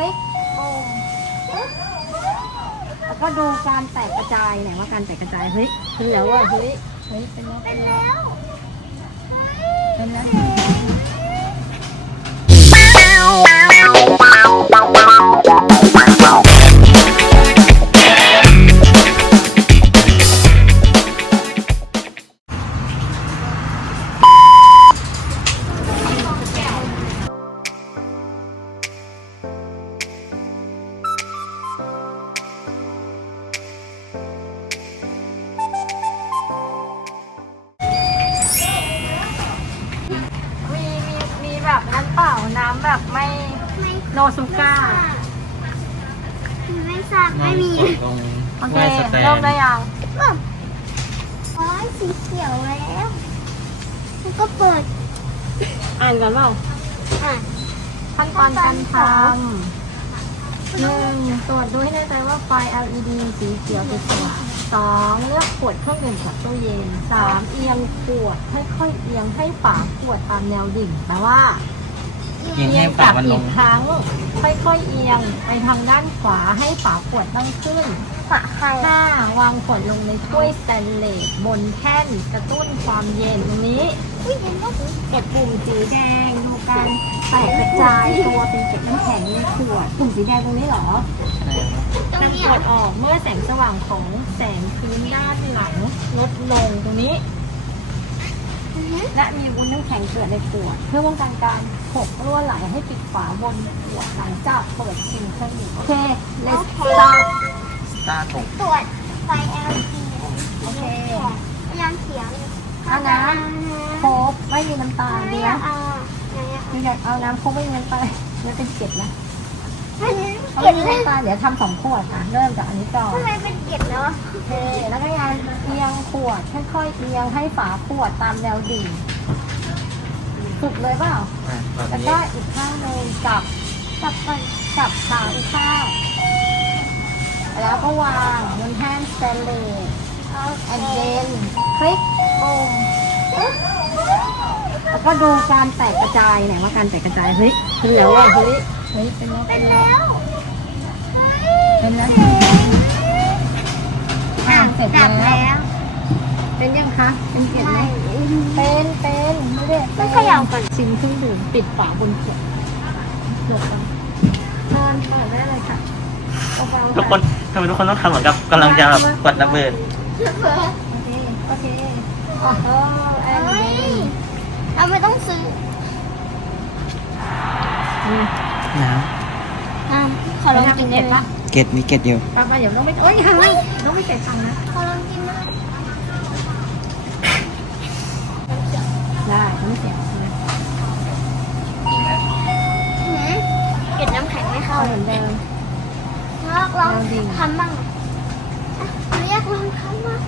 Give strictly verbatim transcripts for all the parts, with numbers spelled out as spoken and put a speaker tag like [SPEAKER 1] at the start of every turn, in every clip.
[SPEAKER 1] ลิกโอ้แล้วก็ดูการแตกกระจายไหนว่าการแตกกระจายเฮ้ยเป็นแล้วว่ะเฮ้ยเฮ้ยเป็นแล้วเป็นแล้วเป็นแล้วแบบนั้นเปล่าน้ำแบบไม่โนซูก้า
[SPEAKER 2] ไม่ทราบไม่มี
[SPEAKER 1] โอเคเริ่มได้ยัง
[SPEAKER 2] อ๋อสีเขียวแล้วแล้วก็เปิด
[SPEAKER 1] อ่านก่อนเปล่า
[SPEAKER 2] อ่าน
[SPEAKER 1] ขั้นตอนการทำหนึ่งตรวจดูให้แน่ใจว่าไฟ แอล อี ดี สีเขียวเป็นตัวสองเลือกขวดเครื่องดื่มจากตู้เย็นสามเอียงขวดค่อยๆเอียงให้ฝาขวดตามแนวดิ่งแปลว่า
[SPEAKER 3] เอียงให้ฝามันลง
[SPEAKER 1] ครั้งค่อยๆเอียงไปทางด้านขวาให้ฝาขวดตั้งขึ้น
[SPEAKER 2] ฝาใคร
[SPEAKER 1] ห้าวางขวดลงในถ้วยสแตนเลสบนแท่นกระตุ้นความเย็นตรงนี้กดปุ่มสีแดงดูการแตกกระจายตัวเป็นเกล็ดน้ำแข็งในขวดปุ่มสีแดงตรงนี้เหรอนำขวดออกเมื่อแสงสว่างของแสงพื้นด้านหลังลดลงตรงนี้และมีวุ้นน้ำแข็งเกิดในขวดเพื่อป้องกันการหกรั่วไหลให้ปิดฝาบนขวดหลังจากเปิดชิมเครื่องดื่มโอเค let's start
[SPEAKER 3] สตาร์ท
[SPEAKER 2] ตรวจไฟ แอล อี ดี
[SPEAKER 1] โอเค
[SPEAKER 2] ยังเขียว
[SPEAKER 1] เอาน้ำโค้กไม่มีน้ำตาลดีนะคืออยากเอาน้ำโค้กไม่มีน้ำตาลมันเป็นเกล็ดนะ
[SPEAKER 2] เกล็ดเลย
[SPEAKER 1] น้ำตาลเดี๋ยวทำสองขวดอ่ะเริ่มจากอันนี้ก่อน
[SPEAKER 2] ทำไมเป็นเกล็ดเนาะ
[SPEAKER 1] โอเคแล้วก็ยังเอียงขวดค่อยๆเอียงให้ฝาขวดตามแนวดิ่งสุดเลยเปล่าแล้วก็อีกข้างหนึ่งจับจับกันจับขาอีกข้างแล้วก็วางบนแท่นสแตนเลสแอนเดนคลิกปุ่มแล้วก็ดูการแตกกระจายไหนว่าการแตกกระจายเฮ้ยเป็นแล้วว่ะเฮ้ยเฮ้ยเป็นแล้ว
[SPEAKER 2] เป็นแล้ว
[SPEAKER 1] เป็นแล้วอ่านเสร็จแล้วเป็นยังคะเป็นเกล็ดไหมเป็นเป็นไม่ได้
[SPEAKER 2] ไม่ขยับก่อน
[SPEAKER 1] ชิมเครื่องดื่มปิดฝาบนขวดหลบกันเชิญเปิดได้เลยค่ะ
[SPEAKER 3] ทุกคนทำไมทุกคนต้องทำเหมือนกับกำลังจะแบบกดระเบิด
[SPEAKER 1] โอเคโอเคโอ้โหแอนดี้
[SPEAKER 2] เราไม่ต้องซื้อ
[SPEAKER 3] น้
[SPEAKER 2] ำน้ำขอลองกินได้ไหม
[SPEAKER 3] เกตมีเกตอยู่
[SPEAKER 1] ป้าป้าเดี๋ยวต้องไม่โอ้ยค่ะต้องไม่เก็บตังค์นะ
[SPEAKER 2] ขอลองกินนะ
[SPEAKER 1] ได้ไม่เสีย
[SPEAKER 2] เก็บน้ำแข็งไม่เข้า
[SPEAKER 1] เหมือนเดิม
[SPEAKER 2] ลองลองทำบ้างหนูอยากลองทำบ้าง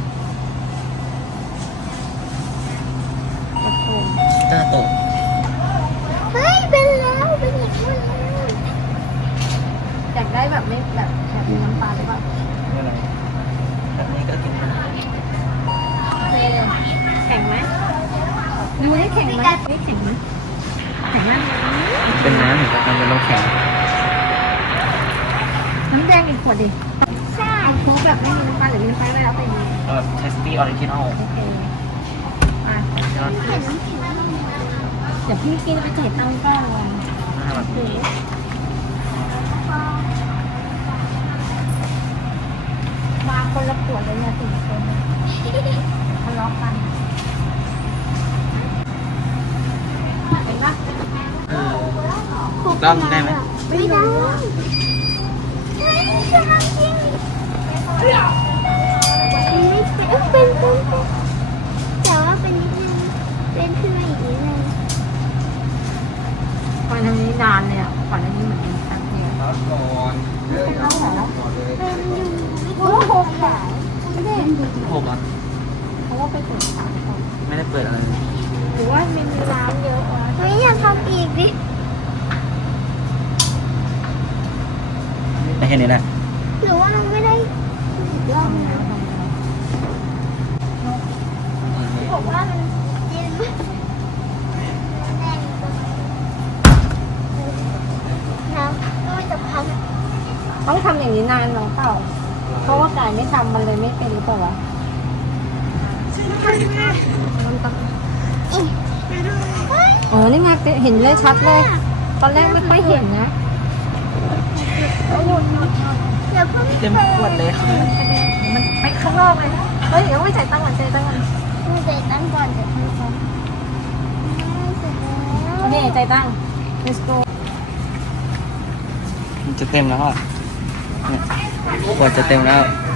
[SPEAKER 3] ตาโต
[SPEAKER 2] เฮ้ยเป็นแล้วเป็นอีกคนแล้ว
[SPEAKER 1] อยากได้แบบไม่แบบแบบมีน้ำตาลได้ป่ะ
[SPEAKER 3] ไม่อะไรแบบนี้ก็กินได้
[SPEAKER 1] แข็งไหมดูให้แข็งไหมไม่แข็งไหมแข็งมาก
[SPEAKER 3] เป็นน้ำหรือจะทำเป็นน้ำแข็ง
[SPEAKER 1] น้ำแดงอีกขวดดิ
[SPEAKER 2] ใช่
[SPEAKER 1] เอาโค้กแบบไม่มีน้ำตาลหรือมีน้ำตาลได้แล้วไปดี
[SPEAKER 3] เออเทสตี้ออริจินอล
[SPEAKER 1] โอเคอ่ะเดี๋ยวพี่กินไปจ่ายตังค์ก่อนมาคนละขวดเลยเนี่ยสี่คนทะเลาะกันเห็นปะ
[SPEAKER 3] ลองได้ไหม
[SPEAKER 2] ไม่ได้เฮ้ยจะทำจริงไม่เป็นเป็นเป็นแต่ว่าเป็นนิดนึงเป็นขึ้นมาอีกนิดนึง
[SPEAKER 1] ก่อนทำนี้นานเลยอ่ะก่อนอันนี้เหมือนเป็นตั้งเดียวเป็นเท่าไหร่แล้ว
[SPEAKER 2] เป็นอยู่โอ้โหหลายคุณเด็ก
[SPEAKER 3] ผมอ่ะ
[SPEAKER 1] เพราะว่าไปเปิดสามคน
[SPEAKER 3] ไม่ได้เปิดอะไร
[SPEAKER 1] หรือว่ามีร้านเยอะอ่ะ
[SPEAKER 2] เฮ้ยอย่าทำอีกดิ
[SPEAKER 3] แต่เห็นนี่แหละ
[SPEAKER 2] หรือว่าเราไม่ได้ลองนะผมว่ามันเย็นมากน้ำก็จะพัง
[SPEAKER 1] ต้องทำอย่างนี้นานน้องเปล่า เพราะว่ากายไม่ทำมันเลยไม่เป็นหรือเปล่าวะ
[SPEAKER 2] เอ๊ะเฮ้ย
[SPEAKER 1] อ๋อ นี่ไงเห็นเลยชัดเลย ตอนแรกไม่ค่อยเห็นนะ
[SPEAKER 2] อย่าเพิ่ง
[SPEAKER 3] เต็มขวดเลย
[SPEAKER 1] มันไปข้างนอกเลย เฮ้ยเดี๋ยวไม่จ่ายตังค์ก่อนจ่ายตังค์ก่อน
[SPEAKER 2] ไม่ใจตั้งก่อนเดี๋ยวพี่เขาไม่เสร็จแล้ว
[SPEAKER 1] โอเคจ่ายตังค์ let's go
[SPEAKER 3] มันจะเต็มแล้วอ่ะเนี่ยขวดจะเต็มแล้ว